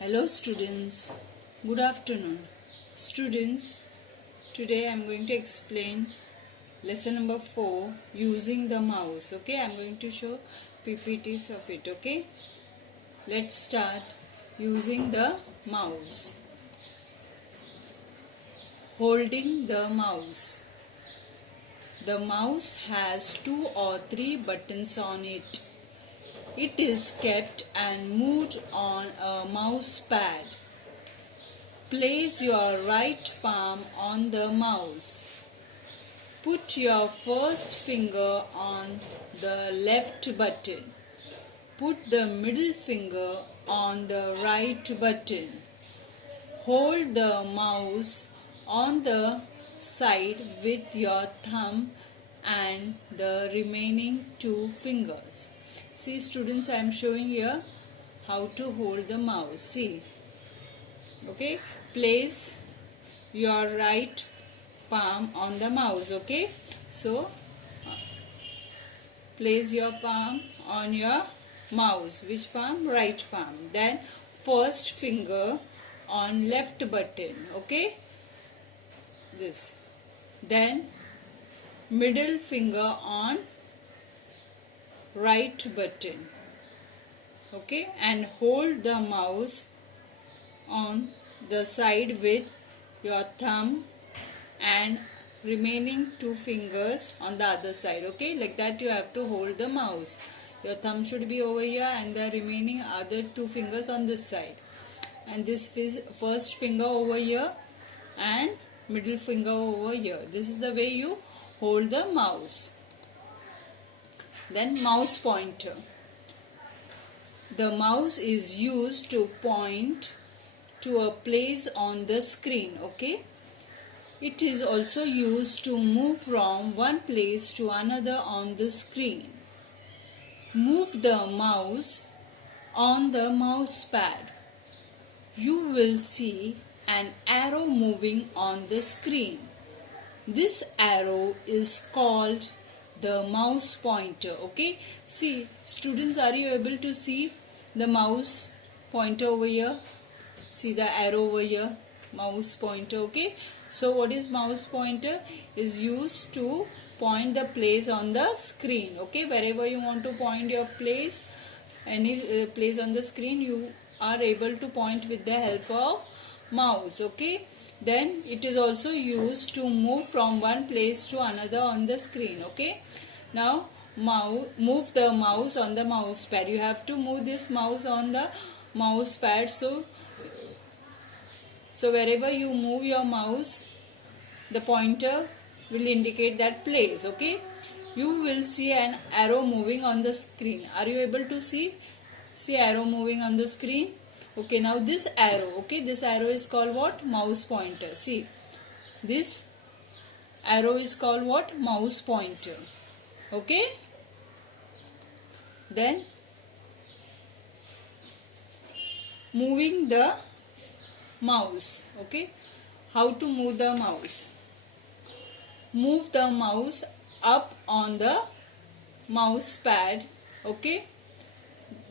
Hello students, good afternoon. Students, today I am going to explain lesson number 4 using the mouse. Okay, I am going to show PPTs of it. Okay, let's start using the mouse. Holding the mouse. The mouse has 2 or 3 buttons on it. It is kept and moved on a mouse pad. Place your right palm on the mouse. Put your first finger on the left button. Put the middle finger on the right button. Hold the mouse on the side with your thumb and the remaining 2 fingers. See students, I am showing here how to hold the mouse. See. Okay, place your right palm on the mouse. Okay, so place your palm on your mouse. Which palm? Right palm. Then first finger on left button. Okay, this. Then middle finger on right button. Okay, and hold the mouse on the side with your thumb and remaining 2 fingers on the other side. Okay, like that you have to hold the mouse. Your thumb should be over here and the remaining other 2 fingers on this side, and this first finger over here and middle finger over here. This is the way you hold the mouse. Then mouse pointer. The mouse is used to point to a place on the screen. Okay, it is also used to move from one place to another on the screen. Move the mouse on the mouse pad. You will see an arrow moving on the screen. This arrow is called the mouse pointer. Okay, see students, are you able to see the mouse pointer over here? See the arrow over here, mouse pointer. Okay, so what is mouse pointer? Is used to point the place on the screen. Okay, wherever you want to point your place, any place on the screen, you are able to point with the help of mouse. Okay, then it is also used to move from one place to another on the screen. Okay, now move the mouse on the mouse pad. You have to move this mouse on the mouse pad. So wherever you move your mouse, the pointer will indicate that place. Okay, you will see an arrow moving on the screen. Are you able to see arrow moving on the screen? Okay, now this arrow, okay, this arrow is called what? Mouse pointer. See, this arrow is called what? Mouse pointer. Okay, then moving the mouse. Okay, how to move the mouse? Move the mouse up on the mouse pad. Okay,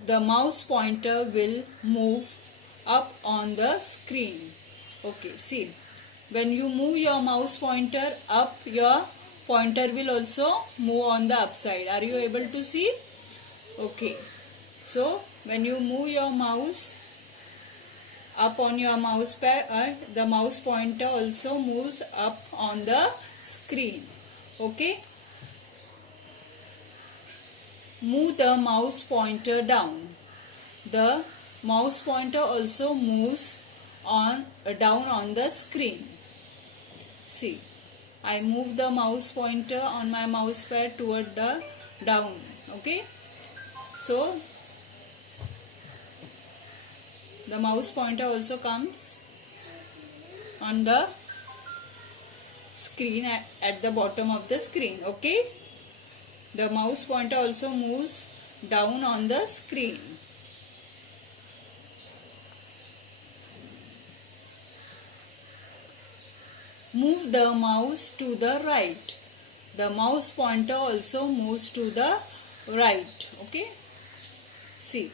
the mouse pointer will move up on the screen. Okay, see, when you move your mouse pointer up, your pointer will also move on the upside. Are you able to see? Okay, so when you move your mouse up on your mouse pad, the mouse pointer also moves up on the screen. Okay, move the mouse pointer down. The mouse pointer also moves down on the screen. See, I move the mouse pointer on my mouse pad toward the down. Okay, so the mouse pointer also comes on the screen at the bottom of the screen. Okay, the mouse pointer also moves down on the screen. Move the mouse to the right. The mouse pointer also moves to the right. Okay, see,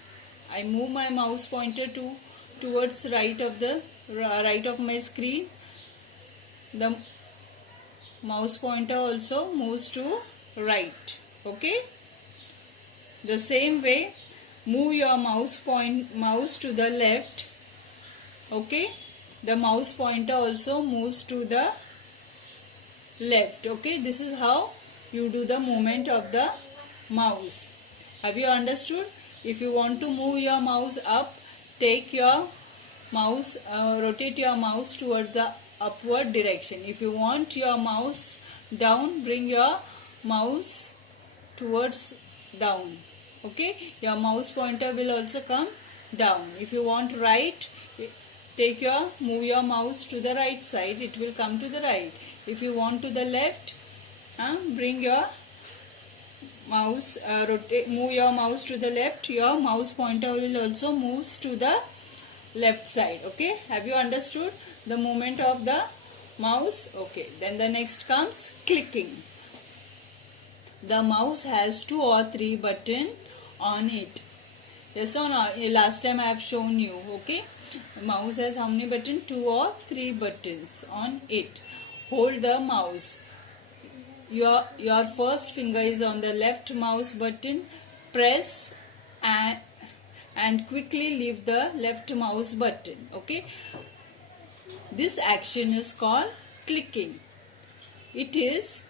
I move my mouse pointer to towards right of my screen, the mouse pointer also moves to right. Okay, the same way move your mouse to the left. Okay, the mouse pointer also moves to the left. Okay, this is how you do the movement of the mouse. Have you understood? If you want to move your mouse up, take your mouse, rotate your mouse towards the upward direction. If you want your mouse down, bring your mouse towards down. Okay, your mouse pointer will also come down. If you want right, move your mouse to the right side, it will come to the right. If you want to the left, bring your mouse, move your mouse to the left, your mouse pointer will also move to the left side. Okay, have you understood the movement of the mouse? Okay, then the next comes clicking. The mouse has 2 or 3 buttons on it. Yes or no? Last time I have shown you. Okay, the mouse has how many buttons? 2 or 3 buttons on it. Hold the mouse. Your first finger is on the left mouse button. Press and quickly leave the left mouse button. Okay, this action is called clicking. It is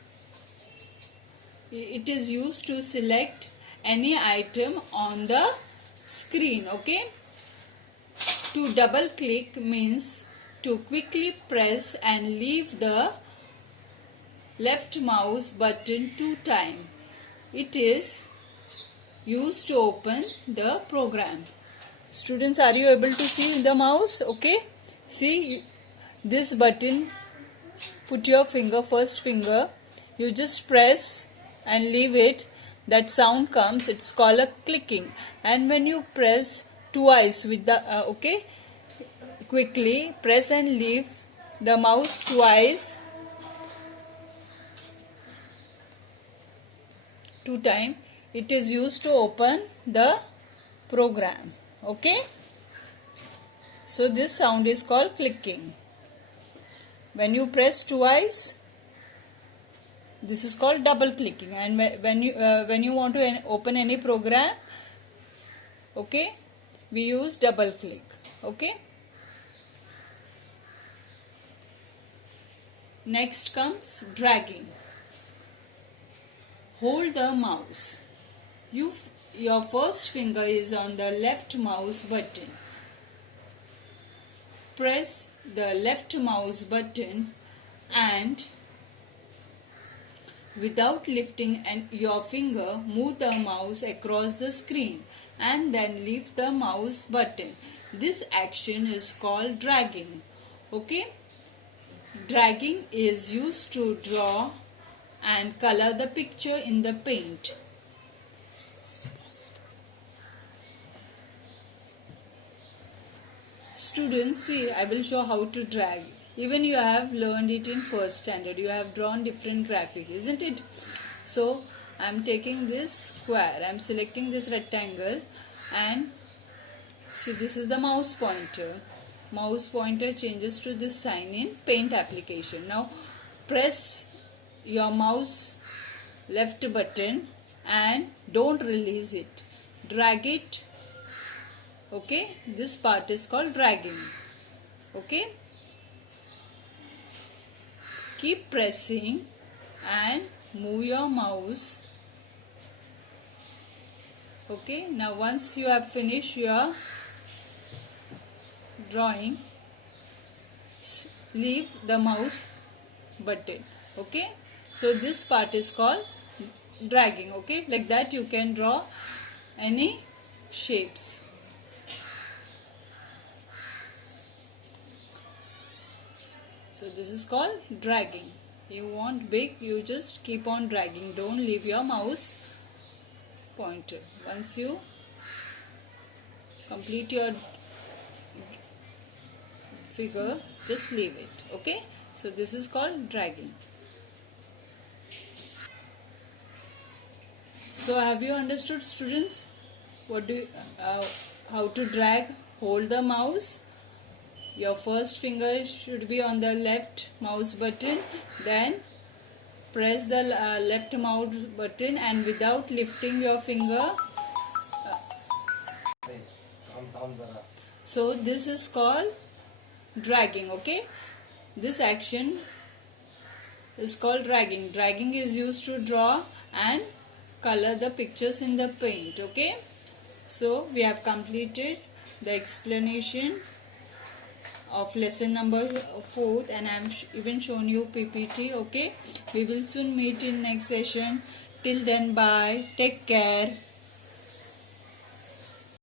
used to select any item on the screen. Okay, to double click means to quickly press and leave the left mouse button 2 times. It is used to open the program. Students, are you able to see the mouse? Okay, see this button, put your first finger, you just press and leave it, that sound comes, it's called a clicking. And when you press twice with the okay, quickly press and leave the mouse twice, 2 times, it is used to open the program. Okay, so this sound is called clicking. When you press twice, this is called double clicking. And when you want to open any program, okay, we use double click. Okay, next comes dragging. Hold the mouse. Your first finger is on the left mouse button. Press the left mouse button and without lifting your finger, move the mouse across the screen and then leave the mouse button. This action is called dragging. Okay, dragging is used to draw and color the picture in the paint. Students, see, I will show how to drag. Even you have learned it in first standard. You have drawn different graphic, isn't it? So, I am taking this square. I am selecting this rectangle and see, this is the mouse pointer. Mouse pointer changes to this sign in paint application. Now, press your mouse left button and don't release it. Drag it. Okay, this part is called dragging. Okay, keep pressing and move your mouse. Okay, now once you have finished your drawing, leave the mouse button. Okay, so this part is called dragging. Okay, like that you can draw any shapes. So this is called dragging. You want big, you just keep on dragging. Don't leave your mouse pointer. Once you complete your figure, just leave it. Okay, so this is called dragging. So have you understood, students, how to drag, hold the mouse. Your first finger should be on the left mouse button, then press the left mouse button and without lifting your finger. So this is called dragging, okay? This action is called dragging. Dragging is used to draw and color the pictures in the paint, okay? So we have completed the explanation of lesson number 4 and I am even shown you PPT, okay? We will soon meet in next session. Till then, bye. Take care.